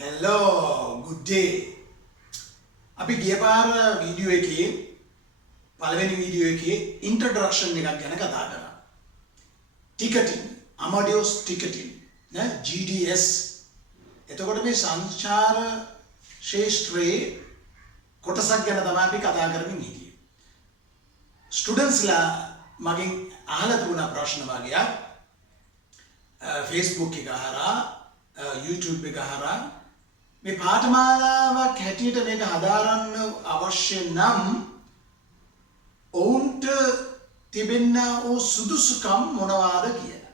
Hello, good day. අපි ගිය පාර වීඩියෝ එකේ පළවෙනි වීඩියෝ එකේ ඉන්ට්‍රොඩක්ෂන් එකක් ගැන කතා කරා. ටිකටින්, Amadeus ටිකටින්, නේ GDS. එතකොට මේ සංචාර ශාස්ත්‍රයේ කොටසක් ගැන තමයි අපි කතා කරමින් හිටියේ. ස්ටුඩන්ට්ස්ලා මගෙන් අහලා තිබුණා ප්‍රශ්න වගේක් Facebook එක හරහා YouTube එක හරහා මේ පාඨමාලාවක් හැටියට මේක හදාරන්න අවශ්‍ය නම් ඔවුන්ට තිබෙනා වූ සුදුසුකම් මොනවාද කියලා.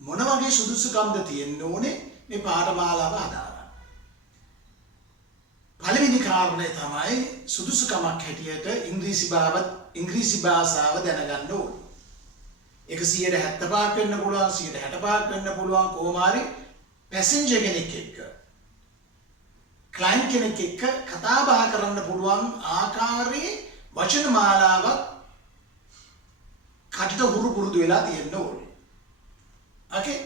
මොන වගේ සුදුසුකම්ද තියෙන්න ඕනේ මේ පාඨමාලාව හදාරන්න. පළවෙනි කාරණය තමයි සුදුසුකමක් හැටියට ඉංග්‍රීසි භාෂාව දැනගන්න ඕනේ. ඒක 75ක් වෙන්න පුළුවන් 65ක් වෙන්න පුළුවන් කොහොම හරි පැසෙන්ජර් කෙනෙක් එක්ක ක්ලයන්ට් කෙනෙක් එක්ක කතා බහ කරන්න පුළුවන් ආකාරයේ වචන මාලාවක් කටට හුරු පුරුදු වෙලා තියෙන්න ඕනේ. ඕකේ.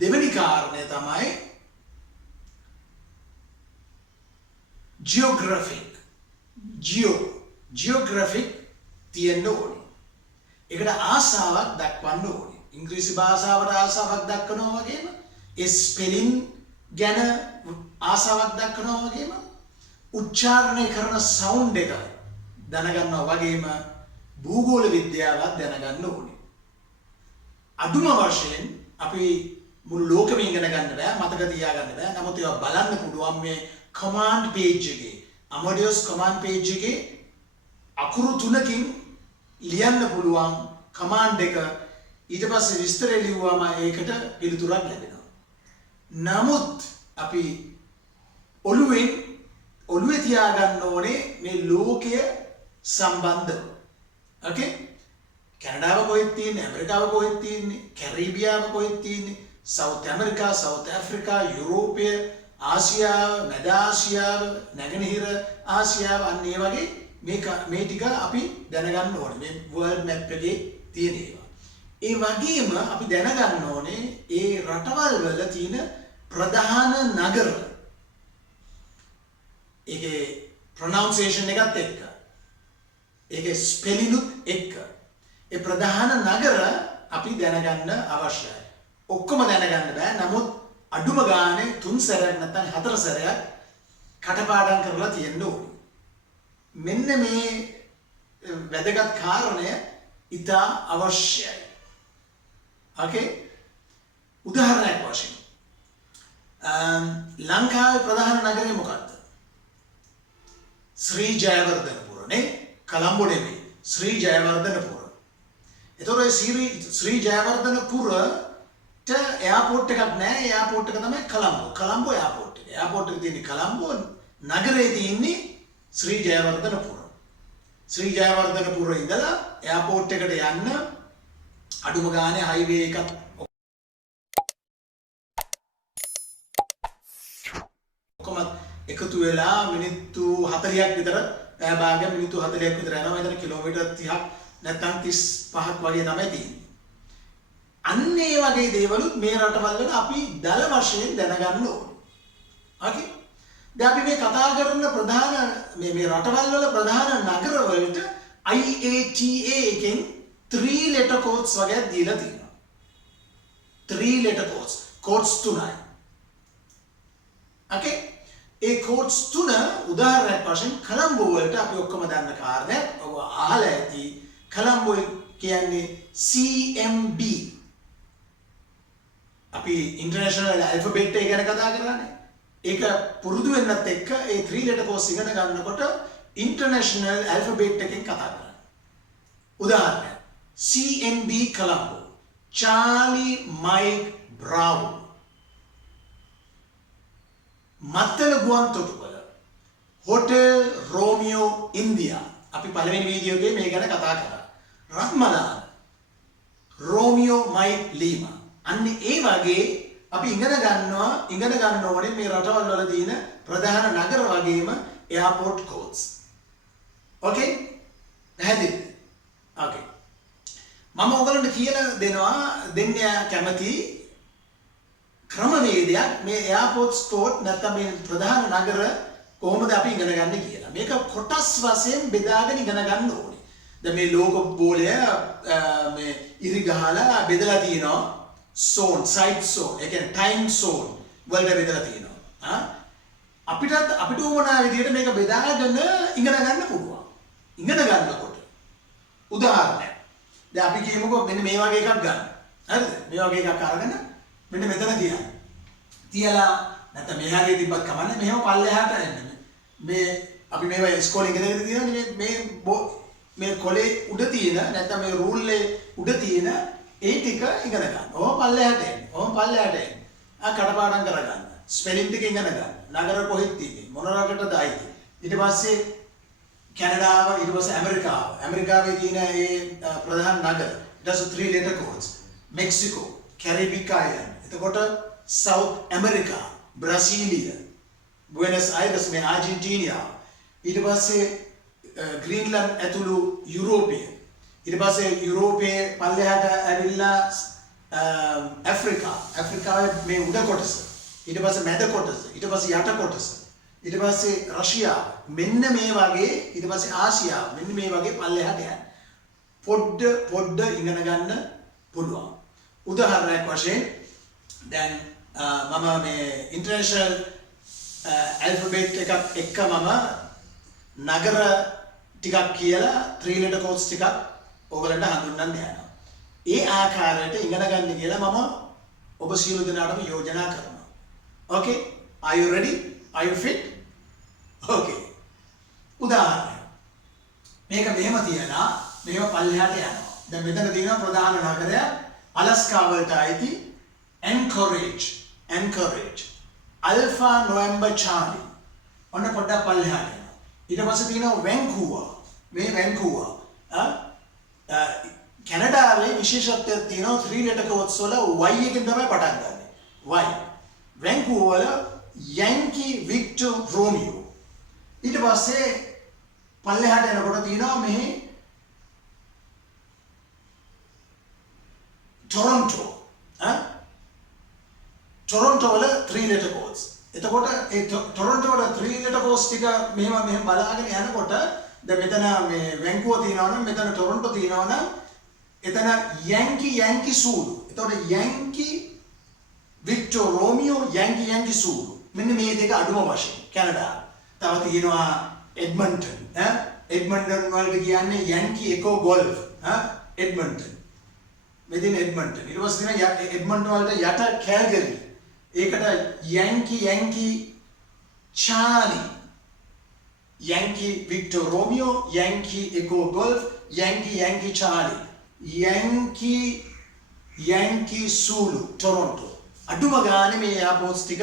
දෙවෙනි කාරණය තමයි ජියෝග්‍රැෆික් තියෙන්න ඕනේ. ඒකට ආසාවක් දක්වන්න ඕනේ. ඉංග්‍රීසි භාෂාවට ආසාවක් දක්වනවා වගේම ඒ ස්පෙලිං ගැන ආසාවක් දක්වනවා වගේම උච්චාරණය කරන සවුන්ඩ් එක දැනගන්නවා වගේම භූගෝල විද්‍යාවක් දැනගන්න ඕනේ. අදුම වශයෙන් අපි මුළු ලෝකෙම ඉගෙන ගන්න බෑ, මතක තියාගන්න බෑ. නමුත් ඒවා බලන්න පුළුවන් මේ command page එකේ, Amadeus command page එකේ අකුරු 3කින් ලියන්න පුළුවන් command එක. ඊට පස්සේ විස්තරය ලිව්වම ඒකට පිළිතුරක් ලැබෙනවා. නමුත් අපි ඔළුවේ තියාගන්න ඕනේ මේ ලෝකය සම්බන්ධව. ඕකේ? කැනඩාව කොහෙද තියෙන්නේ? ඇමරිකාව කොහෙද තියෙන්නේ? කැරිබියාව කොහෙද තියෙන්නේ? සවුත් ඇමරිකා, සවුත් ඇෆ්‍රිකා, යුරෝපය, ආසියාව, මැද ආසියාව, නැගෙනහිර ආසියාව අන්න ඒ වගේ මේ ටික අපි දැනගන්න ඕනේ. මේ වර්ල්ඩ් මැප් එකේ තියෙන ඒවා. ඒ වගේම අපි දැනගන්න ඕනේ ඒ රටවල් වල තියෙන ප්‍රධාන නගර. ඒකේ ප්‍රොනවුන්සියේෂන් එකත් එක්ක. ඒකේ ස්පෙලිනුත් එක්ක. ඒ ප්‍රධාන නගර අපි දැනගන්න අවශ්‍යයි. ඔක්කොම දැනගන්න බෑ. නමුත් අඩුම ගානේ 3 සැරයක් නැත්නම් 4 සැරයක් කටපාඩම් කරලා තියෙන්න ඕනේ. මෙන්න මේ වැදගත් කාරණය ඉතා අවශ්‍යයි. ඕකේ? උදාහරණයක් වශයෙන් ලංකාවේ ප්‍රධාන නගරය මොකක්ද? ශ්‍රී ජයවර්ධනපුර නේ? කොළඹ නෙමෙයි. ශ්‍රී ජයවර්ධනපුර. ඒතකොට ශ්‍රී ජයවර්ධනපුරට එයාපෝට් එකක් නැහැ. එයාපෝට් එක තමයි කොළඹ. කොළඹ එයාපෝට් එක. එයාපෝට් එක තියෙන්නේ කොළඹ. නගරේ තියෙන්නේ ශ්‍රී ජයවර්ධනපුර. ශ්‍රී ජයවර්ධනපුර ඉඳලා එයාපෝට් එකට යන්න අඩුම ගානේ හයිවේ එකක් ඔක්කොම එකතු වෙලා මිනිත්තු 40ක් විතර පැය භාගයක් මිනිත්තු 40ක් විතර යනවා. මෙතන කිලෝමීටර් 30ක් නැත්නම් 35ක් වගේ තමයි තියෙන්නේ. අන්න ඒ වගේ දේවලුත් මේ රටවල් වල අපි දල වශයෙන් දැනගන්න ඕනේ. ඕකේ? දැන් අපි මේ කතා කරන ප්‍රධාන මේ රටවල් වල ප්‍රධාන නගර වලට IATA එකෙන් 3 letter codes වගේ දීලා තියෙනවා. 3 letter codes 3යි. ඕකේ? ඒ codes 3 උදාහරණයක් වශයෙන් කොළඹ වලට අපි ඔක්කොම දන්න කාරණයක් ඔබ අහලා ඇති. කොළඹ කියන්නේ CMB. අපි ඉන්ටර්නැෂනල් ඇල්ෆබෙට් එක ගැන කතා කරන්නේ. ඒක පුරුදු වෙන්නත් එක්ක ඒ 3 letter codes ඉගෙන ගන්නකොට ඉන්ටර්නැෂනල් ඇල්ෆබෙට් එකෙන් කතා කරන්නේ. උදාහරණයක් CMB Colombo, Charlie Mike Bravo. Mattala ගුවන් තොටුපළ Hotel Romeo India. අපි පළවෙනි වීඩියෝ එකේ මේ ගැන කතා කරා. Ratmalana Romeo Mike Lima. අන්න ඒ වගේ අපි ඉගෙන ගන්න ඕනේ මේ රටවල් වල තියෙන ප්‍රධාන නගර වගේම එයාපෝට් කෝඩ්ස්. ඕකේ? පැහැදිලිද? ඕකේ. මම ඔයගලන්ට කියලා දෙන්න කැමති ක්‍රමවේදයක් මේ එයාපෝට්ස් කෝඩ් නැත්නම් මේ ප්‍රධාන නගර කොහොමද අපි ඉගෙන ගන්න කියලා. මේක කොටස් වශයෙන් බෙදාගෙන ඉගෙන ගන්න ඕනේ. දැන් මේ ලෝක බෝලය මේ ඉරි ගහලා බෙදලා තියෙනවා zone, side zone, ඒ කියන්නේ time zone වලට බෙදලා තියෙනවා. අපිට උවමනා විදිහට මේක බෙදාගෙන ඉගෙන ගන්න පුළුවන්. ඉගෙන ගන්නකොට උදාහරණයක්. දැන් අපි කියමුකෝ මෙන්න මේ වගේ එකක් ගන්න. හරිද? මේ වගේ එකක් අරගෙන මෙන්න මෙතන තියන්න. තියලා නැත්නම් මෙහාගේ තිබ්බත් කමන්නේ මෙහෙම පල්ලෙහාට එන්න. මේ අපි මේවා ඉස්කෝලේ ඉගෙනගෙන තියෙනවා මේ කොලේ උඩ තියෙන නැත්නම් මේ රූල්ලේ උඩ තියෙන ඒ ටික ඉගෙන ගන්න. ඕම පල්ලෙහාට එන්න. ඕම පල්ලෙහාට එන්න. කටපාඩම් කරගන්න. ස්පෙලිං ටික ඉගෙන ගන්න. නගර කොහෙද තියෙන්නේ? මොන රටටද ආයිද? ඊට පස්සේ කැනඩාව, ඊට පස්සේ ඇමරිකාව. ඇමරිකාවේ තියෙන ඒ ප්‍රධාන නගර. ඊට පස්සේ 3 letter codes. මෙක්සිකෝ, කැරිබික් අයිලන්ඩ්. එතකොට සවුත් ඇමරිකා, බ්‍රසීලිය, බුවෙනස් අයර්ස් මේ ආජන්ටිනියා. ඊට පස්සේ ග්‍රීන්ලන්ඩ් ඇතුළු යුරෝපය. ඊට පස්සේ යුරෝපයේ පල්ලෙහාට ඇවිල්ලා ඇෆ්‍රිකාවේ මේ උඩ කොටස. ඊට පස්සේ මැද කොටස. ඊට පස්සේ යට කොටස. ඊට පස්සේ රෂියාව. මෙන්න මේ වගේ ඊට පස්සේ ආසියාව. මෙන්න මේ වගේ පල්ලෙහාට යන්න. පොඩ්ඩ ඉගෙන ගන්න පුළුවන්. උදාහරණයක් වශයෙන් දැන් මම මේ ඉන්ටර්නැෂනල් ඇල්ෆබෙට් එකක් එක්ක මම නගර ටිකක් කියලා 3 letter codes ටිකක් ඕගලන්ට හඳුන්වන්න යනවා. ඒ ආකාරයට ඉගෙන ගන්න කියලා මම ඔබ සියලු දෙනාටම යෝජනා කරනවා. Okay? Are you ready? Are you fit? Okay. උදාහරණයක්. මේක මෙහෙම තියලා මෙහෙම පල්ලෙහාට යනවා. දැන් මෙතන තියෙනවා ප්‍රධාන නගරය අලස්කා වලට අයිති Anchorage. Alpha November Charlie. ඔන්න පොඩ්ඩක් පල්ලෙහාට යනවා. ඊට පස්සේ තියෙනවා වැන්කූවර්. මේ වැන්කූවර්. කැනඩාවේ විශේෂත්වයක් තියෙනවා 3 letter codes වල Y එකෙන් තමයි පටන් ගන්නෙ. Y. වැන්කූවර් වල Yankee Victor Romeo. ඊට පස්සේ පල්ලෙහාට යනකොට තියෙනවා මේ Toronto. Toronto වල 3 letter codes. එතකොට ඒ Toronto වල 3 letter codes ටික මෙහෙම බලාගෙන යනකොට දැන් මෙතන මේ වැන්කූවර් තියෙනවනම් මෙතන Toronto තියෙනවනම් එතන Yankee Zulu. එතකොට Yankee Victor Romeo Yankee Zulu. මෙන්න මේ දෙක අඩුම වශයෙන් කැනඩා. තව තියෙනවා Edmonton. Edmonton වලට කියන්නේ Yankee Echo Golf. Edmonton. මෙතන Edmonton. ඊට පස්සේ තියෙනවා Edmonton වලට යට Calgary. ඒකට Yankee Charlie. Yankee Victor Romeo Yankee Echo Golf Yankee Charlie. Yankee Zulu Toronto. අඩුම ගානේ මේ එයාපෝට්ස් ටික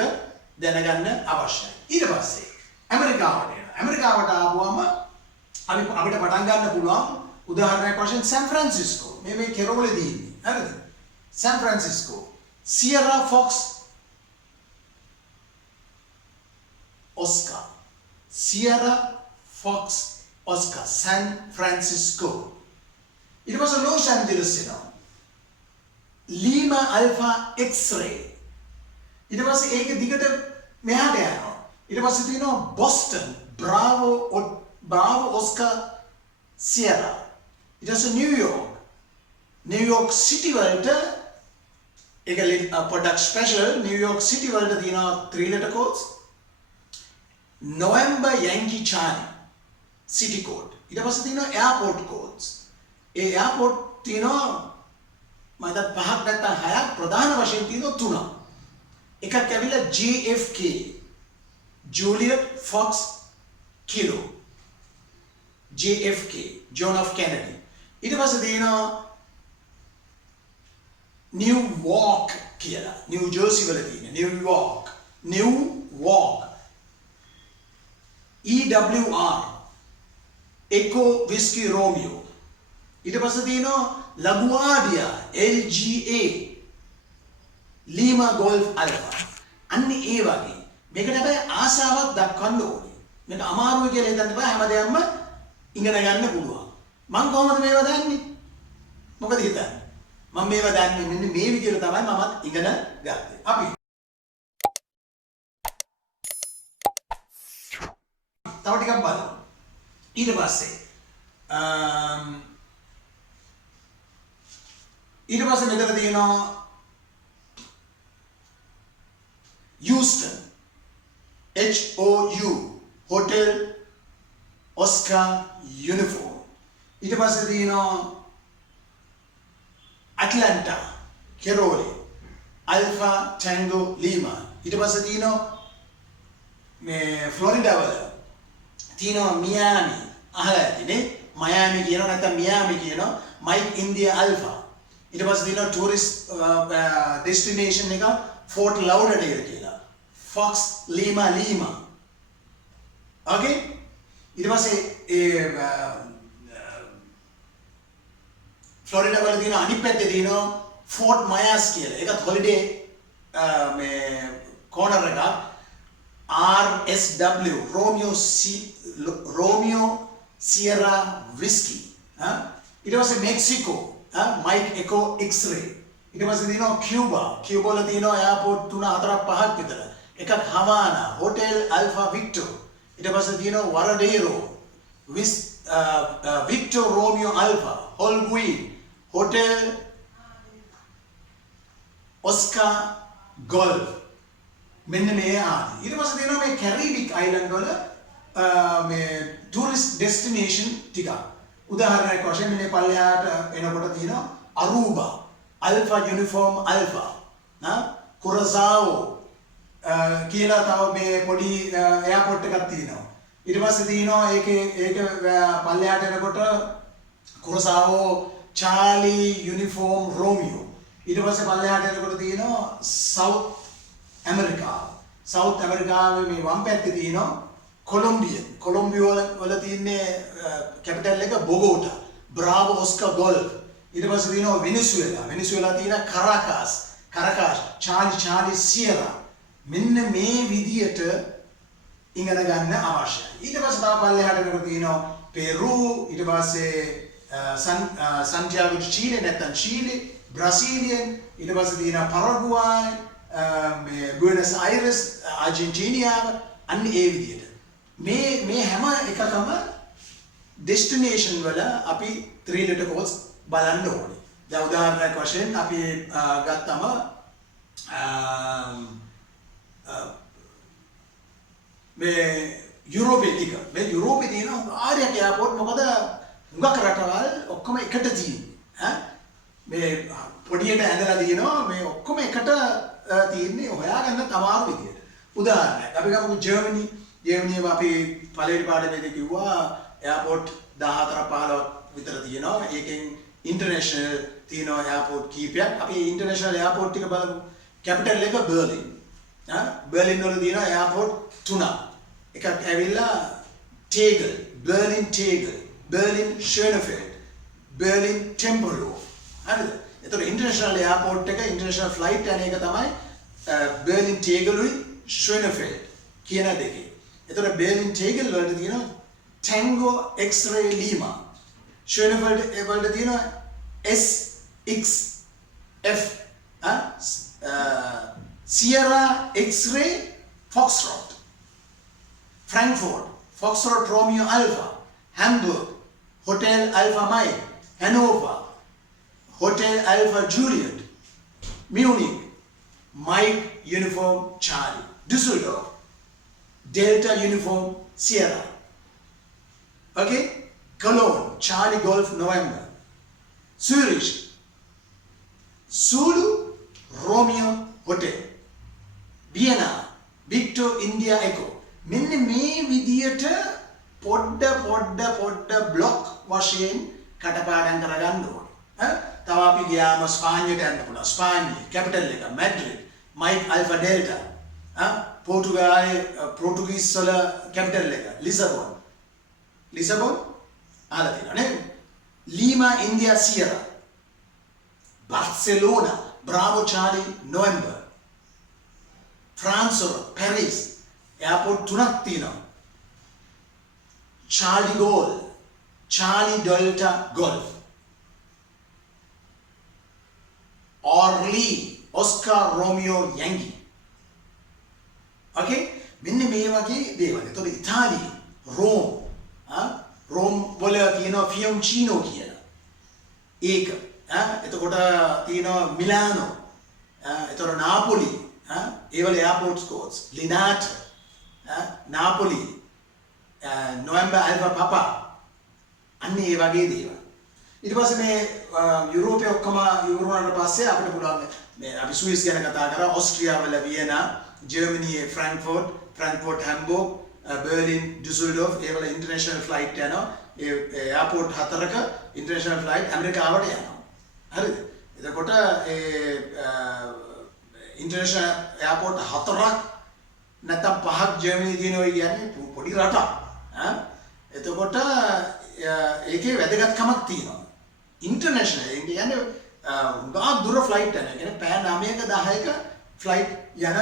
දැනගන්න අවශ්‍යයි. ඊට පස්සේ ඇමරිකාවට එනවා. ඇමරිකාවට ආවම අපිට පටන් ගන්න පුළුවන් උදාහරණයක් වශයෙන් සෑන් ෆ්‍රැන්සිස්කෝ. මේ කෙරවලදී ඉන්නේ. හරිද? සෑන් Francisco. Sierra Fox Oscar. Sierra Fox Oscar. San Francisco. ඊට පස්සේ ලොස් ඇන්ජලස් එනවා. Lima Alpha X-ray. ඊට පස්සේ ඒක දිගට මෙහාට යනවා. ඊට පස්සේ තියෙනවා Boston Bravo Oscar Sierra. ඊට පස්සේ New York City වලට ඒක පොඩ්ඩක් ස්පෙෂල්. New York City වලට තියෙනවා 3 letter codes. November Yankee Charlie city code. ඊට පස්සේ තියෙනවා airport codes. ඒ airport තියෙනවා මම දැන් 5ක් නැත්නම් 6ක් ප්‍රධාන වශයෙන් තියෙනවා 3ක්. එකක් ඇවිල්ලා JFK Juliet Fox Kilo. JFK John F Kennedy. ඊට පස්සේ තියෙනවා Newark කියලා. New Jersey වල තියෙන Newark EWR Echo Whiskey Romeo. ඊට පස්සේ තියෙනවා LaGuardia LGA Lima Golf Alpha. අන්න ඒ වගේ. මේකට හැබැයි ආසාවක් දක්වන්න ඕනේ. මේක අමාරුයි කියලා හිතන්න බෑ. හැමදේම ඉගෙන ගන්න පුළුවන්. මම කොහොමද මේවා දන්නේ? මොකද හිතන්නේ? මම මේවා දන්නේ මෙන්න මේ විදිහට තමයි මමත් ඉගෙන ගත්තේ. අපි තව ටිකක් බලමු. ඊට පස්සේ මෙතන තියෙනවා Houston HOU Hotel Oscar Uniform. ඊට පස්සේ තියෙනවා Atlanta Kerole Alpha Tango Lima. ඊට පස්සේ තියෙනවා මේ ෆ්ලොරිඩා වල තියෙනවා මියාමි. අහලා ඇතිනේ මයාමි කියනවා නැත්නම් මියාමි කියනවා Mike India Alpha. ඊට පස්සේ තියෙනවා ටූරිස්ට් ඩෙස්ටිනේෂන් එක Fort Lauderdale කියලා. Fox Lima Lima. Okay? ඊට පස්සේ ෆ්ලොරිඩා වල තියෙන අනිත් පැත්තේ තියෙනවා Fort Myers කියලා. ඒකත් හොලිඩේ මේ කෝනර් එකක්. RSW Romeo Sierra Whiskey. ඊට පස්සේ මෙක්සිකෝ Mike Echo X-ray. ඊට පස්සේ තියෙනවා කියුබා. කියුබා වල තියෙනවා එයාපෝට් 3 4 5ක් විතර. එකක් හවානා Hotel Alpha Victor. ඊට පස්සේ තියෙනවා Varadero Victor Romeo Alpha Holguin Hotel Oscar Golf. මෙන්න මේ ආදී. ඊට පස්සේ තියෙනවා මේ කැරිබික් අයිලන්ඩ් වල මේ ටූරිස්ට් ඩෙස්ටිනේෂන් ටික. උදාහරණයක් වශයෙන් මේ පල්ලෙහාට එනකොට තියෙනවා අරූබා Alpha Uniform Alpha Curaçao කියලා තව මේ පොඩි එයාපෝට් එකක් තියෙනවා. ඊට පස්සේ තියෙනවා ඒක පල්ලෙහාට එනකොට Curaçao Charlie Uniform Romeo. ඊට පස්සේ පල්ලෙහාට එනකොට තියෙනවා South ඇමරිකාවේ මේ වම් පැත්තේ තියෙනවා කොලොම්බියා වල තියෙන්නේ කැපිටල් එක බොගෝටා බ්‍රාවෝ ඔස්කා ගොල්ෆ්. ඊට පස්සේ තියෙනවා වෙනිසුවෙලා තියෙන කරාකාස් චාර්ලි සියරා. මෙන්න මේ විදියට ඉගෙන ගන්න අවශ්‍යයි. ඊට පස්සේ තව පල්ලෙහාට යනකොට තියෙනවා පෙරු. ඊට පස්සේ සන්ටියාගෝ චීලි නැත්නම් චීලි බ්‍රසීලියන්. ඊට පස්සේ තියෙනවා පරගුවායි බුයනස් අයිරස් අර්ජන්ටිනාව. අන්න ඒ විදියට මේ හැම එකකම ඩෙස්ටිනේෂන් වල අපි 3 letter codes බලන්න ඕනේ. දැන් උදාහරණයක් වශයෙන් අපි ගත්තම මේ යුරෝපයේ තියෙන ආර්යක එයාපෝට් මොකද හුඟක් රටවල් ඔක්කොම එකට තියෙන්නේ. මේ පොඩියට ඇඳලා තියෙනවා මේ ඔක්කොම එකට තියෙන්නේ හොයාගන්න අමාරු විදියට. උදාහරණයක් අපි ගමු ජර්මනියම අපි පළවෙනි පාඩමේදී කිව්වා එයාපෝට් 14 15 විතර තියෙනවා. ඒකෙන් ඉන්ටර්නැෂනල් තියෙනවා එයාපෝට් කීපයක්. අපි ඉන්ටර්නැෂනල් එයාපෝට් ටික බලමු. කැපිටල් එක බර්ලින්. බර්ලින් වල තියෙනවා එයාපෝට් 3ක්. එකක් ඇවිල්ලා ටේගල්, බර්ලින් ටේගල්, බර්ලින් ෂර්නෆෙල්ඩ්, බර්ලින් ටෙම්පලෝ. හරිද? එතකොට ඉන්ටර්නැෂනල් එයාපෝට් එක ඉන්ටර්නැෂනල් ෆ්ලයිට් යන එක තමයි බර්ලින් ටේගලුයි ෂර්නෆෙල්ඩ් කියන දෙකේ. එතකොට බර්ලින් ටේගල් වලට තියෙනවා Tango X-ray Lima. ෂර්නෆෙල්ඩ් වලට තියෙනවා SXF Sierra X-ray Foxtrot. Frankfurt Foxtrot Romeo Alpha. Hamburg Hotel Alpha Mike. Hanover Hotel Alpha Juliet. Munich Mike Uniform Charlie. Düsseldorf Delta Uniform Sierra. Okay? Cologne Charlie Golf November. Zurich Zulu Romeo Hotel. Vienna Victor India Echo. මෙන්න මේ විදියට පොඩ්ඩ block වශයෙන් කටපාඩම් කරගන්න ඕනේ. තව අපි ගියාම ස්පාඤ්ඤයට යන්න පුළුවන්. ස්පාඤ්ඤ කැපිටල් එක මැඩ්‍රිඩ් මයික් අල්ෆා ඩෙල්ටා. පෝර්තුගාලයේ පෝර්තුගීස් වල කැපිටල් එක ලිසබොන් අහලා තියෙනවා නේද? Lima India Sierra. Barcelona Bravo Charlie November. France Paris airport 3ක් තියෙනවා. Charlie Gaulle Charlie Delta Golf. Orly Oscar Romeo Yankee. Okay? මෙන්න මේ වගේ දේවල්. එතකොට ඉතාලියේ රෝම් වල තියෙනවා ෆියොන්චීනෝ කියලා. ඒක එතකොට තියෙනවා මිලානෝ එතකොට නාපොලි ඒ වල එයාපෝට්ස් කෝඩ්ස් ලිනාට නාපොලි නොවැම්බර් ඇල්ෆා පපා අන්න ඒ වගේ දේවල්. ඊට පස්සේ මේ යුරෝපයේ ඔක්කොම යුරෝපයට පස්සේ අපිට පුළුවන් මේ අපි ස්විස් ගැන කතා කරා ඕස්ට්‍රියා වල වියනා ජර්මනියේ ෆ්‍රැන්ක්ෆර්ට් හැම්බර්ග් බර්ලින් ඩුසෙල්ඩෝර්ෆ් ඒ වල ඉන්ටර්නැෂනල් ෆ්ලයිට් යනවා ඒ එයාපෝට් හතරක ඉන්ටර්නැෂනල් ෆ්ලයිට් ඇමරිකාවට යනවා හරිද එතකොට ඒ ඉන්ටර්නැෂනල් එයාපෝට් හතරක් නැත්නම් පහක් ජර්මනියේ තියෙනවා කියන්නේ පොඩි රටක් එතකොට ඒකේ වැදගත්කමක් තියෙනවා ඉන්ටර්නැෂනල් ඒ කියන්නේ ගා දුර ෆ්ලයිට් යන කියන්නේ පැය 9ක 10ක ෆ්ලයිට් යන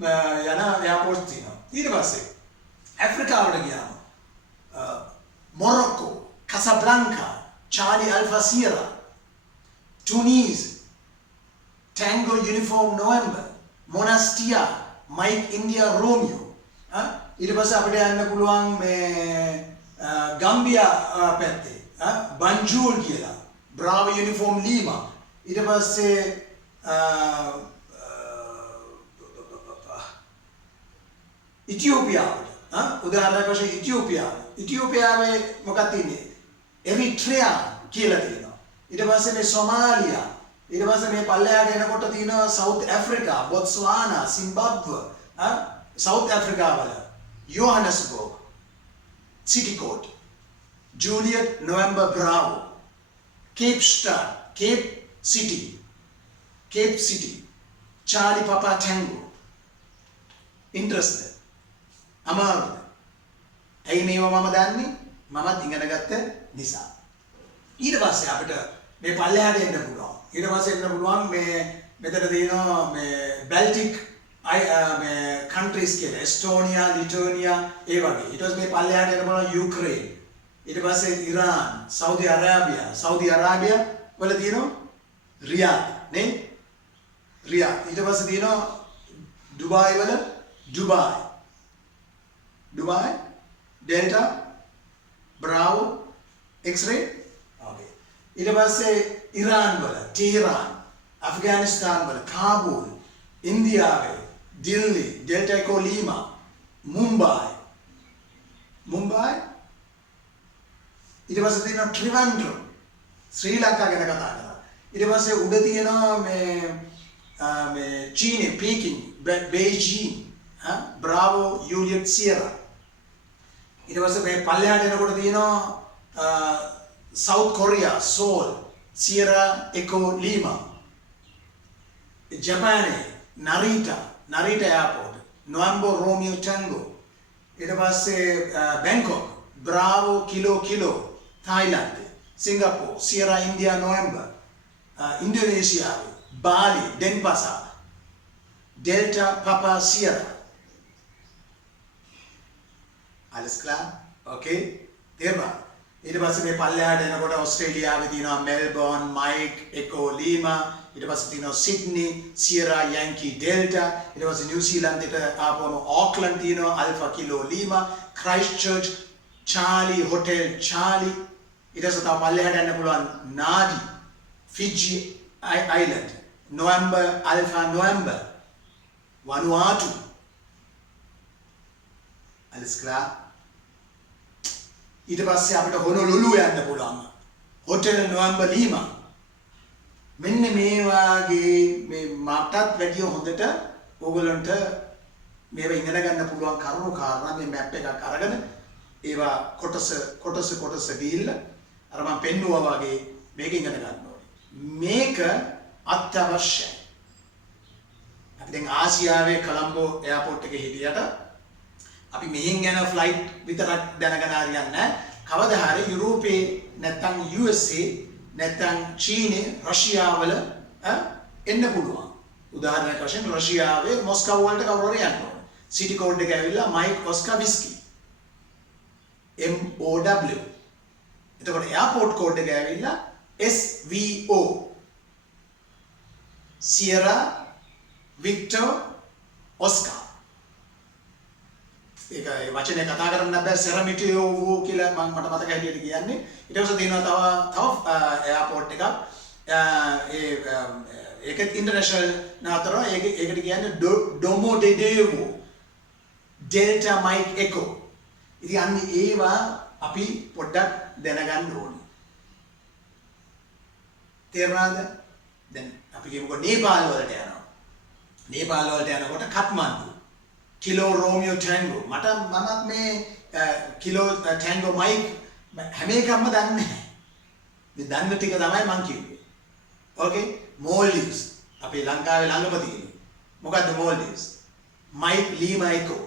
එයාපෝට් තියෙනවා ඊට පස්සේ ඇෆ්‍රිකාවට ගියාම Morocco Casablanca Charlie Alfa Sierra Tunis Tango Uniform November Monastir Mike India Romeo ඊට පස්සේ අපිට යන්න පුළුවන් මේ ගම්බියා පැත්තේ බන්ජූල් කියලා බ්‍රාවෝ යුනිෆෝම් ලීමා ඊට පස්සේ ඉතියෝපියාවට උදාහරණයක් වශයෙන් ඉතියෝපියාවේ මොකක්ද තියෙන්නේ එරිට්‍රියා කියලා තියෙනවා ඊට පස්සේ මේ සොමාලියා ඊට පස්සේ මේ පල්ලෙහාට එනකොට තියෙනවා සවුත් ඇෆ්‍රිකා බොට්ස්වානා සිම්බාබ්ව සවුත් ඇෆ්‍රිකා වල යෝහනස්බර්ග් සිටි කෝඩ් ජූලියට් නොවැම්බර් බ්‍රාවෝ කේප් ස්ටාඩ් කේප් සිටි චාලි පපා ටැන්ගෝ ඉන්ටරෙස්ට් අමාරුද ඇයි මේවා මම දන්නේ මමත් ඉගෙන ගත්ත නිසා ඊට පස්සේ අපිට මේ පල්ලෙහාට එන්න පුළුවන් ඊට පස්සේ එන්න පුළුවන් මේ මෙතන තියෙනවා මේ බැල්ටික් මේ countries කියලා එස්ටෝනියා ලිටුවනියා ඒ වගේ ඊට පස්සේ මේ පල්ලෙහාට එන්න පුළුවන් යුක්‍රේන් ඊට පස්සේ ඉරාන් සෞදි අරාබියා වල තියෙනවා රියාද් නේ රියාද් ඊට පස්සේ තියෙනවා ඩුබායි වල ඩුබායි ඩෙල්ටා බ්‍රාවෝ එක්ස්රේ ඕකේ ඊට පස්සේ ඉරාන් වල ටෙහෙරාන් අෆ්ගානිස්තාන් වල කාබූල් ඉන්දියාවේ දිල්ලි ඩෙල්ටා එකෝ ලීමා මුම්බායි ඊට පස්සේ තියෙනවා ට්‍රිවන්ඩ්‍රම් ශ්‍රී ලංකාව ගැන කතා කරා ඊට පස්සේ උඩ තියෙනවා මේ චීනේ පීකින් බේජිං බ්‍රාවෝ යූලියට් සියරා ඊට පස්සේ මේ පල්ලෙහාට එනකොට තියෙනවා South Korea Seoul Sierra Echo Lima ජපානයේ Narita airport November Romeo Tango ඊට පස්සේ බැංකොක් බ්‍රාවෝ කිලෝ තායිලන්තේ සිංගප්පූර් සියරා ඉන්දියා නොවැම්බර් ඉන්ඩෝනේසියාවේ Bali Denpasar Delta Papa Sierra alles klar okay තේරුණා ඊට පස්සේ මේ පල්ලෙහාට එනකොට ඕස්ට්‍රේලියාවේ තියෙනවා මෙල්බෝන් මයික් එකෝ ලීමා ඊට පස්සේ තියෙනවා සිඩ්නි සියරා යැන්කි ඩෙල්ටා ඊට පස්සේ නිව්සීලන්තෙට ආපුවම ඕක්ලන්ඩ් තියෙනවා alpha kilo lima Christchurch Charlie hotel Charlie ඊට පස්සේ තව පල්ලෙහාට යන්න පුළුවන් Nadi Fiji island November alpha November Vanuatu alles klar ඊට පස්සේ අපිට හොනොලුලු යන්න පුළුවන් හොටෙල් නොවැම්බර් ලීමා මෙන්න මේ වාගේ මේ මටත් වැඩිය හොඳට ඕගොල්ලන්ට මේවා ඉගෙන ගන්න පුළුවන් කරුණු කාරණා මේ මැප් එකක් අරගෙන ඒවා කොටස දීලා අර මම පෙන්නුවා වගේ මේක ඉගෙන ගන්න ඕනේ මේක අත්‍යවශ්‍යයි අපි දැන් ආසියාවේ කොලම්බෝ එයාපෝට් එකේ හිටියට අපි මෙහෙන් යන ෆ්ලයිට් විතරක් දැනගෙන හරියන්නේ නැහැ. කවදා හරි යුරෝපේ නැත්නම් USA නැත්නම් චීනේ රෂ්‍යාවල එන්න පුළුවන්. උදාහරණයක් වශයෙන් රෂ්‍යාවේ මොස්කව් වලට කවුරු හරි යන්න ඕන. සිටි කෝඩ් එක ඇවිල්ලා මයික් ඔස්කා විස්කි. MOW. එතකොට එයාපෝට් කෝඩ් එක ඇවිල්ලා SVO. Sierra Victor Oscar. ඒක ඒ වචනේ කතා කරන්න බෑ සෙරමිටියෝ වූ කියලා මම මට මතක හැටියට කියන්නේ. ඊට පස්සේ තියෙනවා තව එයාපෝට් එකක්. ඒක ඉන්ටර්නැෂනල් නතර ඒකට කියන්නේ ඩොමොඩෙඩේවෝ ඩෙල්ටා මයික් එකෝ. ඉතින් අන්න ඒවා අපි පොඩ්ඩක් දැනගන්න ඕනේ. තේරුණාද? දැන් අපි කියමුකෝ නේපාල් වලට යනවා. නේපාල් වලට යනකොට කත්මන්ඩු කිලෝ රෝමියෝ ටැන්ගෝ මමත් මේ කිලෝ ටැන්ගෝ මයික් හැම එකක්ම දන්නේ නැහැ. මේ දන්න ටික තමයි මං කිව්වේ. ඕකේ මෝල්ඩිව්ස් අපේ ලංකාවේ ළඟම තියෙන. මොකද්ද මෝල්ඩිව්ස්? මයික් ලීමා එකෝ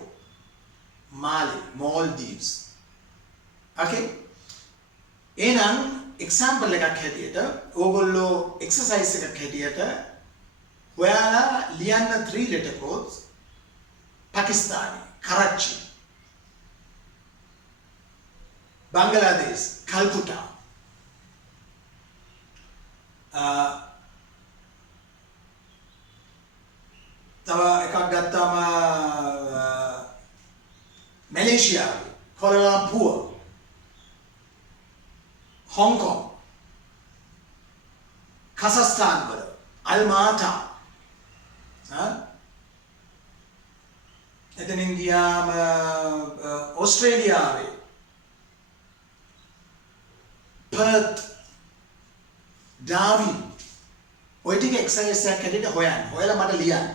මාලි මෝල්ඩිව්ස්. ඕකේ එහෙනම් එක්සැම්පල් එකක් හැටියට ඕගොල්ලෝ එක්සර්සයිස් එකක් හැටියට ඔයාලා ලියන්න 3 letter codes Pakistani Karachi Bangladesh Calcutta තව එකක් ගත්තාම Malaysia Kuala Lumpur Hong Kong Kazakhstan වල Almaty එතනින් ගියාම ඕස්ට්‍රේලියාවේ පර්ත් ඩාවින් ඔය ටික එක්සර්සයිස් එකක් හැටියට හොයලා මට ලියන්න.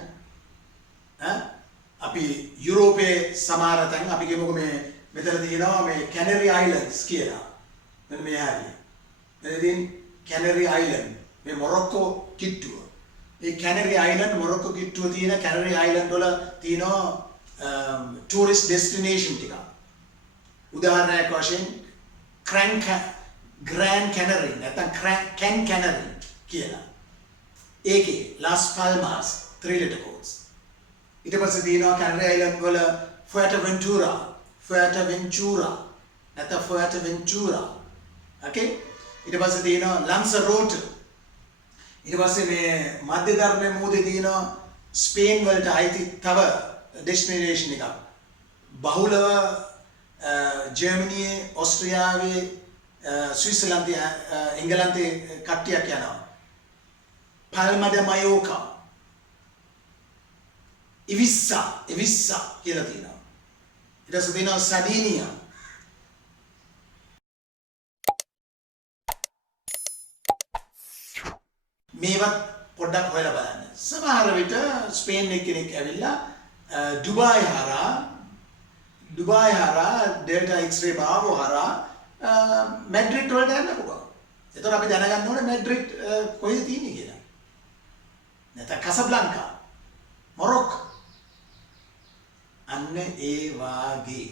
අපි යුරෝපයේ සමහර තැන් අපි කියමුකෝ මේ මෙතන තියෙනවා මේ කැනරි අයිලන්ඩ්ස් කියලා. මෙන්න මේ හරිය. මෙතන කැනරි අයිලන්ඩ් මේ මොරොක්කෝ කිට්ටුව. මේ කැනරි අයිලන්ඩ් මොරොක්කෝ කිට්ටුව තියෙන කැනරි අයිලන්ඩ් වල තියෙනවා tourist destination ටික. උදාහරණයක් වශයෙන් Grand Canary නැත්නම් Can Canary කියලා. ඒකේ Las Palmas 3 letter codes. ඊට පස්සේ තියෙනවා Canary Island වල Fuerteventura නැත්නම් Fuerteventura. Okay? ඊට පස්සේ තියෙනවා Lanzarote. ඊට පස්සේ මේ මධ්‍ය ධර්මයේ මූදේ තියෙනවා ස්පේන් වලට අයිති තව destination එකක්. බහුලව ජර්මනියේ, ඕස්ට්‍රියාවේ, ස්විට්සර්ලන්තයේ, එංගලන්තයේ කට්ටියක් යනවා. Palma de Mallorca, Ibiza කියලා තියෙනවා. ඊට පස්සේ තියෙනවා Sardinia. මේවත් පොඩ්ඩක් හොයලා බලන්න. සමහර විට ස්පේන් කෙනෙක් ඇවිල්ලා ඩුබායි හරහා ඩෙල්ටා එක්ස්රේ බාවෝ හරහා මැඩ්‍රිඩ් වලට යන්න පුළුවන්. එතකොට අපි දැනගන්න ඕනේ මැඩ්‍රිඩ් කොහෙද තියෙන්නේ කියලා. නැත්නම් කසබ්ලන්කා, මොරොක්කෝ. අන්න ඒ වාගේ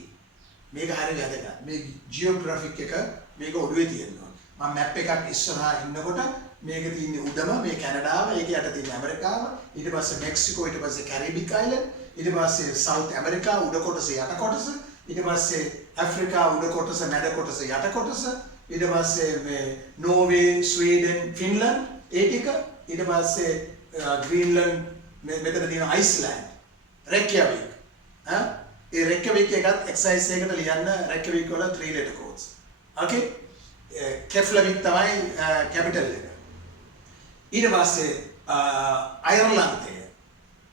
මේක හරිය වැදගත්. මේ ජියෝග්‍රැෆික් එක මේක ඔළුවේ තියෙනවා. මම මැප් එකක් ඉස්සරහා ඉන්නකොට මේක තියෙන්නේ උඩම මේ කැනඩාව, ඒක යට තියෙන ඇමරිකාව, ඊට පස්සේ මෙක්සිකෝ, ඊට පස්සේ කැරිබික් අයිලන්ඩ්, ඊට පස්සේ සවුත් ඇමරිකා උඩ කොටස යට කොටස, ඊට පස්සේ ඇෆ්‍රිකා උඩ කොටස මැද කොටස යට කොටස, ඊට පස්සේ මේ නෝර්වේ, ස්වීඩන්, ෆින්ලන්ඩ් ඒ ටික, ඊට පස්සේ ග්‍රීන්ලන්ඩ් මෙතන තියෙන අයිස්ලෑන්ඩ්, රෙක්කයාවික්. ඒ රෙක්කයාවික් එකත් එක්සර්සයිස් එකකට ලියන්න රෙක්කයාවික් වල 3 letter codes. Okay? කෙෆ්ලවික් තමයි කැපිටල් එක. ඊට පස්සේ අයර්ලන්තය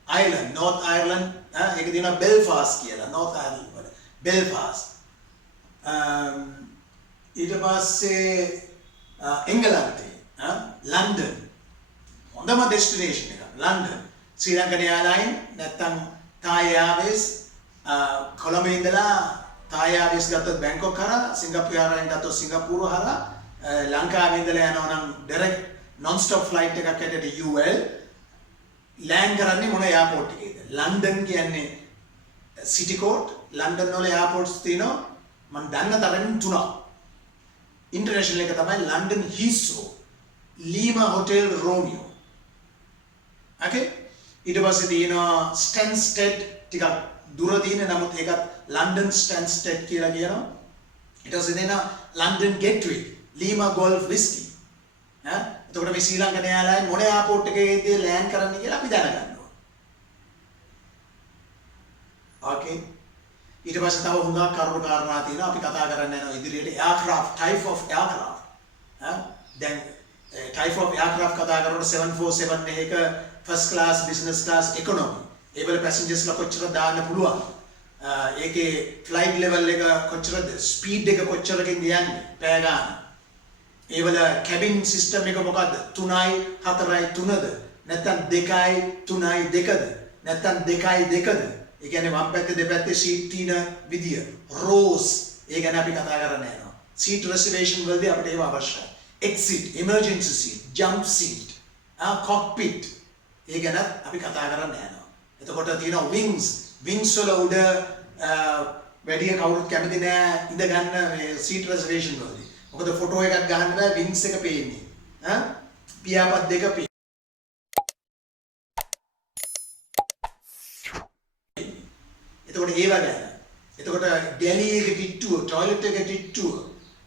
අයිලන්ඩ් නෝර්ත් අයර්ලන්ඩ් ඒක තියෙනවා බෙල්ෆාස්ට් කියලා නෝර්ත් අයර්ලන්ඩ් වල බෙල්ෆාස්ට්. ඊට පස්සේ එංගලන්තය ලන්ඩන් හොඳම ඩෙස්ටිනේෂන් එක ලන්ඩන්. ශ්‍රී ලංකන් එයාලයින් නැත්තම් තායි එයාර්වේස් කොළඹ ඉඳලා තායි එයාර්වේස් ගත්තොත් බැංකොක් හරහා සිංගප්පූරු එයාර්ලයින් ගත්තොත් සිංගප්පූරු හරහා ලංකාවේ ඉඳලා යනවා නම් ඩිරෙක්ට් non-stop flight එකක් හැටියට UL ලෑන්ඩ් කරන්නේ මොන එයාපෝට් එකේද? ලන්ඩන් කියන්නේ සිටි කෝඩ්. ලන්ඩන් වල එයාපෝට්ස් තියෙනවා මම දන්න තරමින් 3ක්. ඉන්ටර්නැෂනල් එක තමයි ලන්ඩන් හීස්රෝ, ලීමා හොටෙල් රෝමියෝ. okay? ඊට පස්සේ තියෙනවා ස්ටැන්ස්ටෙඩ් ටිකක් දුර තියෙන නමුත් ඒකත් ලන්ඩන් ස්ටැන්ස්ටෙඩ් කියලා කියනවා. ඊට පස්සේ තියෙනවා ලන්ඩන් ගෙට්වේ, ලීමා ගෝල්ෆ් විස්කි. එතකොට මේ ශ්‍රී ලංකන් එයාලයින් මොන එයාපෝට් එකේදී ලෑන්ඩ් කරන්න කියලා අපි දැනගන්න ඕනේ. ඕකේ. ඊට පස්සේ තව හුඟක් කරුණු කාරණා තියෙනවා අපි කතා කරන්න යනවා ඉදිරියට aircraft type of aircraft දැන් type of aircraft කතා කරනකොට 747 එක first class business class economy ඒවල passengers ලා කොච්චර දාන්න පුළුවන් ඒකේ flight level එක කොච්චරද speed එක කොච්චරකින්ද යන්නේ පැය ගන්න ඒවල cabin system එක මොකද්ද 3යි 4යි 3ද නැත්නම් 2යි 3යි 2ද නැත්නම් 2යි 2ද ඒ කියන්නේ වම් පැත්තේ දෙපැත්තේ seat තියෙන විදිය rows ඒ ගැන අපි කතා කරන්න යනවා seat reservation වලදී අපිට ඒව අවශ්‍යයි exit emergency seat jump seat cockpit ඒ ගැන අපි කතා කරන්න යනවා එතකොට තියෙනවා wings වල උඩ වැඩි කවුරුත් කැමති නෑ ඉඳ ගන්න මේ seat reservation වලදී මොකද ෆොටෝ එකක් ගහන්න බෑ wings එක පේන්නේ පියාපත් දෙක එතකොට ඒව ගැන එතකොට ගැලි එක කිට්ටුව টয়ලට් එක කිට්ටුව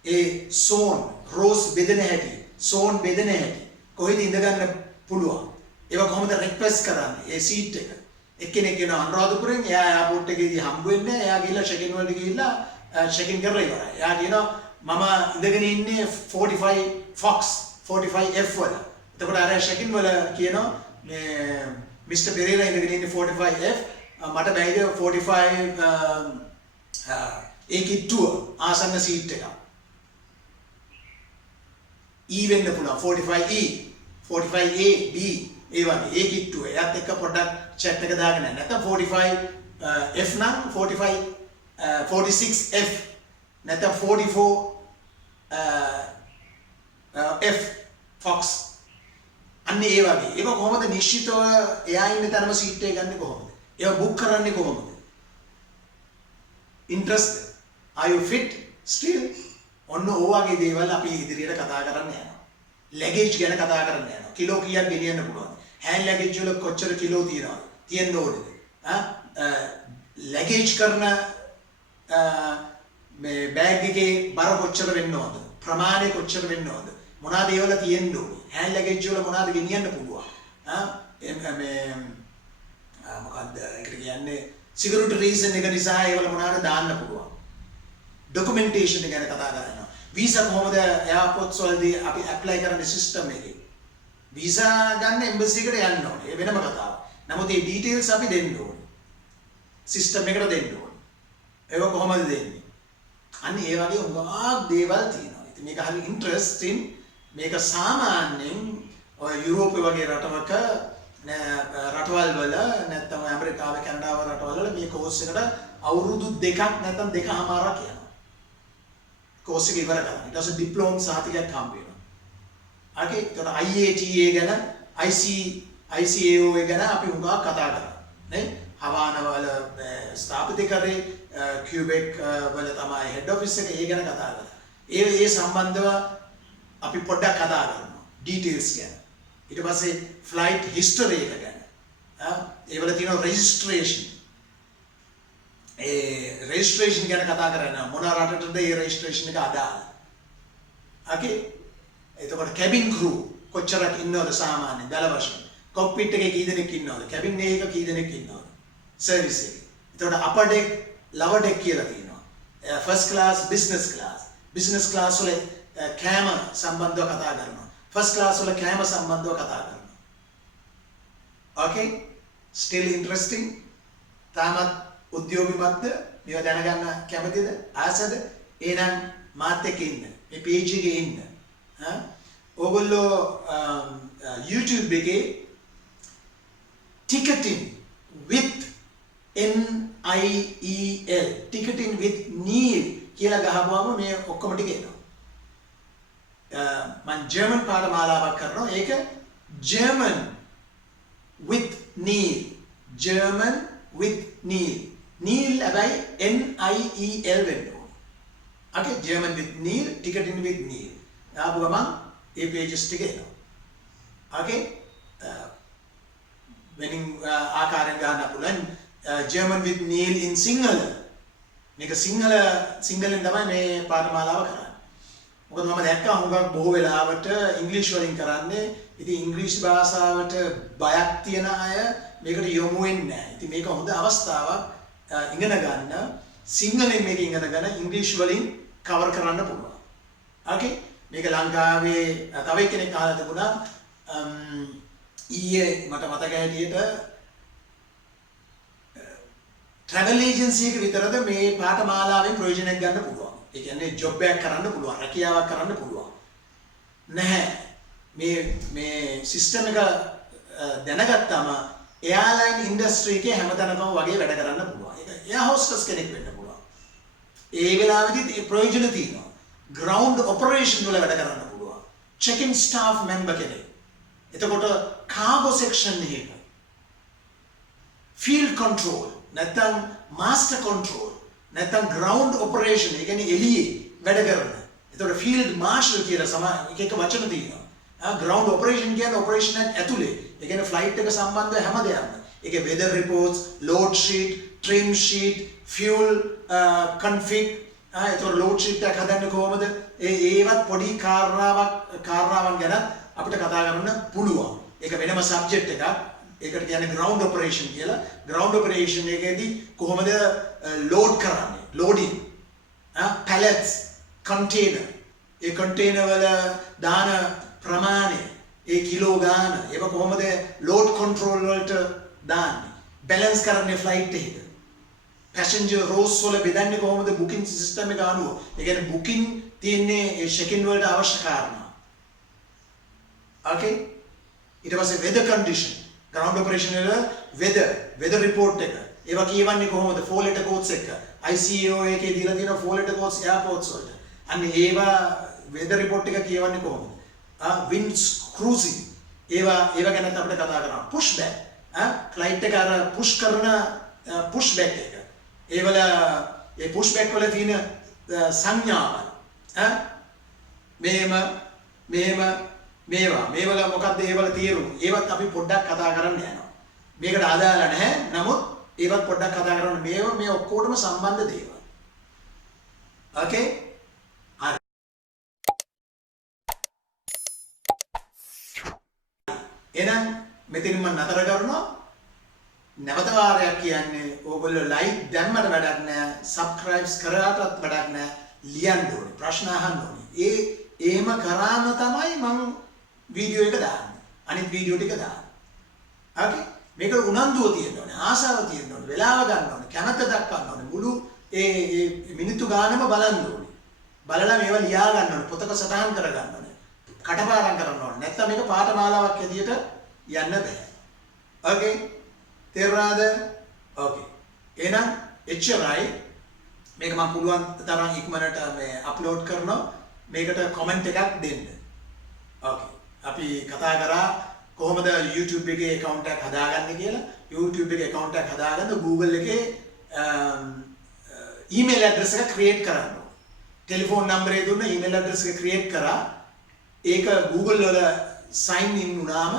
ඒ zone rows බෙදෙන හැටි zone බෙදෙන හැටි කොහෙද ඉඳ ගන්න පුළුවන් ඒව කොහොමද රික්වෙස්ට් කරන්නේ ඒ සීට් එක එක්කෙනෙක් එන අනුරාධපුරෙන් එයා එයාපෝට් එකේදී හම්බ වෙන්නේ එයා ගිහලා check in වලට ගිහිල්ලා check in කරලා ඉවරයි එයා කියනවා මම ඉඳගෙන ඉන්නේ 45 Fox 45F වල එතකොට අර check in වල කියනවා මේ මිස්ටර් පෙරේරා ඉඳගෙන ඉන්නේ 45F මට බැයිද 45 ඒ කිට්ටුව ආසන්න සීට් එක E වෙන්න පුළුවන් 45E 45A B ඒ වගේ ඒ කිට්ටුව එයත් එක්ක පොඩ්ඩක් chat එක දාගෙන නැත්නම් 45 F නම් 45 46F නැත්නම් 44 F Fox අන්න ඒ වගේ ඒක කොහොමද නිශ්චිතව එයා ඉන්න තැනම සීට් එක ගන්න කොහොමද ඒවා බුක් කරන්නේ කොහොමද interest are you fit still ඔන්න ඕවාගේ දේවල් අපි ඉදිරියට කතා කරන්න යනවා ලැගේජ් ගැන කතා කරන්න යනවා කිලෝ කීයක් ගෙනියන්න පුළුවන් hand luggage වල කොච්චර කිලෝ තියෙනවද තියෙන්න ඕනේද ලැගේජ් කරන මේ බෑග් එකේ බර කොච්චර වෙන්න ඕනද ප්‍රමාණය කොච්චර වෙන්න ඕනද මොනවාද ඒවල තියෙන්න ඕනේ hand luggage වල මොනවාද ගෙනියන්න පුළුවන් මේ මොකද්ද ඒකට කියන්නේ security reason එක නිසා ඒවල මොනවාද දාන්න පුළුවන් documentation ගැන කතා කරනවා visa කොහොමද airports වලදී අපි apply කරන system එකේ visa ගන්න embassy එකට යන්න ඕනේ ඒ වෙනම කතාවක් නමුත් මේ details අපි දෙන්න ඕනේ system එකට දෙන්න ඕනේ ඒක කොහොමද දෙන්නේ අන්න ඒ වගේ උගාක් දේවල් තියෙනවා ඉතින් මේක හරි interesting මේක සාමාන්‍යයෙන් ඔය යුරෝපේ වගේ රටවක රටවල් වල නැත්නම් ඇමරිකාව කැනඩාව රටවල් වල මේ කෝස් එකට අවුරුදු 2ක් නැත්නම් 2කමාරක් යනවා කෝස් එක ඉවර කරලා ඊට පස්සේ ඩිප්ලෝම සහතිකයක් හම්බ වෙනවා. හරි ඒකට IATA ගැන ICAO ගැන අපි උගා කතා කරා. නේ? හවාන වල ස්ථාපිත කරේ කියුබෙක් වල තමයි හෙඩ් ඔෆිස් එක ඒ ගැන කතා කරා. ඒ සම්බන්ධව අපි පොඩ්ඩක් කතා කරනවා. ඩීටේල්ස් ගැන. ඊට පස්සේ ෆ්ලයිට් හිස්ටරි එක ගැන. ඒ වල තියෙන රෙජිස්ට්‍රේෂන් registration ගැන කතා කරනවා මොන රටටද ඒ registration එක අදාළ. okay එතකොට cabin crew කොච්චරක් ඉන්නවද සාමාන්‍යයෙන් දල වශයෙන් cockpit එකේ කී දෙනෙක් ඉන්නවද cabin එකේ කී දෙනෙක් ඉන්නවද service එකේ. එතකොට upper deck lower deck කියලා තියෙනවා. first class business class වල කෑම සම්බන්ධව කතා කරනවා. first class වල කෑම සම්බන්ධව කතා කරනවා. okay still interesting තාමත් උද්‍යෝගිමත්ද මේවා දැනගන්න කැමතිද ආසද එහෙනම් මාත් එක්ක ඉන්න මේ page එකේ ඉන්න ඕගොල්ලෝ YouTube එකේ ticketing with NIEL ticketing with Neil කියලා ගහපුවම මේ ඔක්කොම ටික එනවා මම ජර්මන් පාඨමාලාවක් කරනවා ඒක German with Neil Neil හැබැයි NIEL වෙන්න ඕනේ. okay German with Neil ticketing with Neil. ආපුවම A pages ටික එනවා. okay වෙනින් ආකාරයෙන් ගන්න පුළුවන් German with Neil in Sinhala. මේක සිංහලෙන් තමයි මේ පාඨමාලාව කරන්නේ. මොකද මම දැක්කා හුඟක් බොහෝ වෙලාවට ඉංග්‍රීසි වලින් කරන්නේ. ඉතින් ඉංග්‍රීසි භාෂාවට බයක් තියන අය මේකට යොමු වෙන්නේ නැහැ. ඉතින් මේක හොඳ අවස්ථාවක් ඉගෙන ගන්න සිංහලෙන් මේක ඉගෙනගෙන ඉංග්‍රීසි වලින් කවර් කරන්න පුළුවන්. ඕකේ? මේක ලංකාවේ තව කෙනෙක් අහලා තිබුණා ඊයේ මට මතක හැටියට travel agency එක විතරද මේ පාඨමාලාවෙන් ප්‍රයෝජනයක් ගන්න පුළුවන්. ඒ කියන්නේ ජොබ් එකක් කරන්න පුළුවන්, රැකියාවක් කරන්න පුළුවන්. නැහැ. මේ සිස්ටම් එක දැනගත්තාම එයාලයින් ඉන්ඩස්ට්‍රි එකේ හැමතැනකම වගේ වැඩ කරන්න පුළුවන්. ඒක එයා හොස්ටස් කෙනෙක් වෙන්න පුළුවන්. ඒ වෙලාවෙදිත් ඒ ප්‍රයෝජන තියෙනවා. ග්‍රවුන්ඩ් ඔපරේෂන් වල වැඩ කරන්න පුළුවන්. චෙක් ඉන් ස්ටාෆ් මෙම්බර් කෙනෙක්. එතකොට කාගෝ සෙක්ෂන් එකක ෆීල්ඩ් කන්ට්‍රෝල් නැත්නම් මාස්ටර් කන්ට්‍රෝල් නැත්නම් ග්‍රවුන්ඩ් ඔපරේෂන් ඒ කියන්නේ එළියේ වැඩ කරන. එතකොට ෆීල්ඩ් මාර්ෂල් කියලා එක වචන තියෙනවා. ග්‍රවුන්ඩ් ඔපරේෂන් කියන්නේ ඔපරේෂන් එක ඇතුලේ. ඒ කියන්නේ ෆ්ලයිට් එක සම්බන්ධ හැම දෙයක්ම. ඒකේ weather reports, load sheet, trim sheet, fuel config එතකොට ලෝඩ් ෂීට් එක හදන්නේ කොහොමද? ඒවත් පොඩි කාරණාවන් ගැන අපිට කතා කරන්න පුළුවන්. ඒක වෙනම සබ්ජෙක්ට් එකක්. ඒකට කියන්නේ ග්‍රවුන්ඩ් ඔපරේෂන් කියලා. ග්‍රවුන්ඩ් ඔපරේෂන් එකේදී කොහොමද ලෝඩ් කරන්නේ? ලෝඩින්. Pallets, container. ඒ කන්ටේනර් වල දාන ප්‍රමාණය, ඒ කිලෝ ගාන, ඒක කොහොමද ලෝඩ් කන්ට්‍රෝල් වලට දාන්නේ? බැලන්ස් කරන්නේ ෆ්ලයිට් එකේ. පැසෙන්ජර් රෝස් වල බෙදන්නේ කොහොමද බුකින් සිස්ටම් එක අනුව. ඒ කියන්නේ බුකින් තියෙන්නේ ඒ චෙක්-ඉන් වලට අවශ්‍ය කාරණා. ඕකේ? ඊට පස්සේ වෙදර් කන්ඩිෂන්. ග්‍රවුන්ඩ් ඔපරේෂන් වල වෙදර් රිපෝට් එක. ඒවා කියවන්නේ කොහොමද? 4 letter codes එක. ICAO එකේ දීලා තියෙන 4 letter codes එයාපෝට්ස් වලට. අන්න ඒවා වෙදර් රිපෝට් එක කියවන්නේ කොහොමද? වින්ඩ් ක්‍රූසින්. ඒවා ගැනත් අපිට කතා කරනවා. Push back. ෆ්ලයිට් එක අර පුෂ් කරන පුෂ් බෑක් එක. ඒවල ඒ පුෂ් බෑක් වල තියෙන සංඥාවල්. මේවල මොකක්ද ඒවල තේරුම? ඒවත් අපි පොඩ්ඩක් කතා කරන්න යනවා. මේකට අදාළ නැහැ. නමුත් ඒවත් පොඩ්ඩක් කතා කරන්න. මේ ඔක්කොටම සම්බන්ධ දේවල්. ඕකේ? හරි. එහෙනම් මෙතනින්ම නතර කරනවා. නැවත වාරයක් කියන්නේ ඕගොල්ලෝ ලයික් දැම්මට වැඩක් නැහැ, සබ්ස්ක්‍රයිබ්ස් කරාටත් වැඩක් නැහැ, ලියන්න ඕනේ, ප්‍රශ්න අහන්න ඕනේ. එහෙම කරාම තමයි මම වීඩියෝ එක දාන්නේ. අනිත් වීඩියෝ ටික දාන්නේ. ඕකේ? මේක උනන්දුව තියෙන්න ඕනේ, ආසාව තියෙන්න ඕනේ, වෙලාව ගන්න ඕනේ, කැමැත්ත දක්වන්න ඕනේ. මුළු ඒ මිනිත්තු ගානම බලන්න ඕනේ. බලලා මේවා ලියා ගන්න ඕනේ, පොතක සටහන් කර ගන්න ඕනේ. කටපාඩම් කරන්න ඕනේ. නැත්නම් මේක පාඨමාලාවක් ඇදියට යන්න බෑ. ඕකේ? තේරුණාද? ඕකේ. එහෙනම් එච්චරයි. මේක මම පුළුවන් තරම් ඉක්මනට මේ අප්ලෝඩ් කරනවා. මේකට කමෙන්ට් එකක් දෙන්න. ඕකේ. අපි කතා කරා කොහොමද YouTube එකේ account එකක් හදාගන්නේ කියලා. YouTube එකේ account එකක් හදාගන්න Google එකේ email address එක create කරන්න ඕනේ. ටෙලිෆෝන් නම්බරය දුන්න email address එක create කරා. ඒක Google වල sign in වුණාම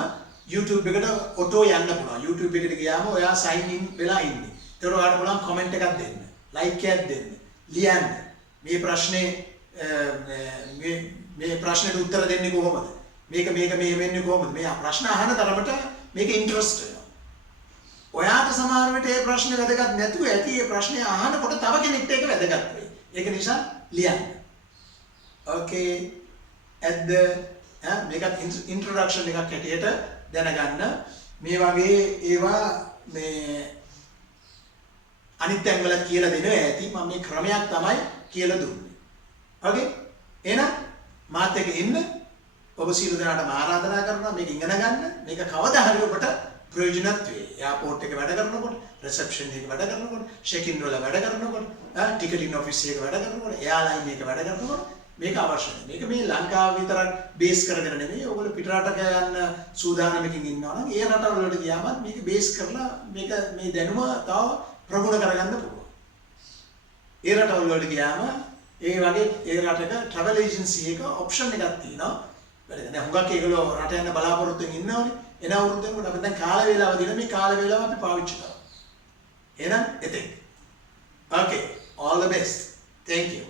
YouTube එකට ඔටෝ යන්න පුළුවන්. YouTube එකට ගියාම ඔයා sign in වෙලා ඉන්නේ. ඒතකොට ඔයාලට පුළුවන් comment එකක් දෙන්න. like එකක් දෙන්න. ලියන්න. මේ ප්‍රශ්නෙට උත්තර දෙන්නේ කොහොමද? මේක මේ වෙන්නේ කොහොමද? මේ ප්‍රශ්න අහන තරමට මේක ඉන්ට්‍රස්ට් වෙනවා. ඔයාට සමහර විට මේ ප්‍රශ්නේ වැදගත් නැතුව ඇති. මේ ප්‍රශ්නේ අහනකොට තව කෙනෙක්ට ඒක වැදගත් වෙයි. ඒක නිසා ලියන්න. ඕකේ. ඇද්ද? මේකත් ඉන්ට්‍රොඩක්ෂන් එකක් හැටියට දැනගන්න. මේ වගේ ඒවා මේ අනිත් තැන්වල කියලා දෙනවා ඇති. මම මේ ක්‍රමයක් තමයි කියලා දුන්නේ. ඕකේ? එහෙනම් මාත් එක්ක ඉන්න. ඔබ සියලු දෙනාටම ආරාධනා කරනවා මේක ඉගෙන ගන්න. මේක කවදා හරි ඔබට ප්‍රයෝජනවත් වෙයි. එයාපෝට් එකේ වැඩ කරනකොට, රිසෙප්ෂන් එකේ වැඩ කරනකොට, චෙක්-ඉන් වල වැඩ කරනකොට, ටිකටින් ඔෆිස් එකේ වැඩ කරනකොට, එයාලයින් එකේ වැඩ කරනකොට මේක අවශ්‍යයි. මේක මේ ලංකාව විතරක් බේස් කරගෙන නෙමෙයි. ඔයගොල්ලෝ පිටරටක යන්න සූදානමකින් ඉන්නවා නම් ඒ රටවල වලට ගියාමත් මේක බේස් කරලා මේක මේ දැනුම තව ප්‍රගුණ කරගන්න පුළුවන්. ඒ රටවල වලට ගියාම ඒ වගේ ඒ රටක travel agency එක option එකක් තියෙනවා. දැන් හුඟක් ඒගොල්ලෝ රට යන බලාපොරොත්තු වෙමින් ඉන්නවනේ. එන අවුරුද්දෙකට අපි දැන් කාල වේලාව දින මේ කාල වේලාව අපි පාවිච්චි කරමු. එහෙනම් එතෙන්. Okay, all the best. Thank you.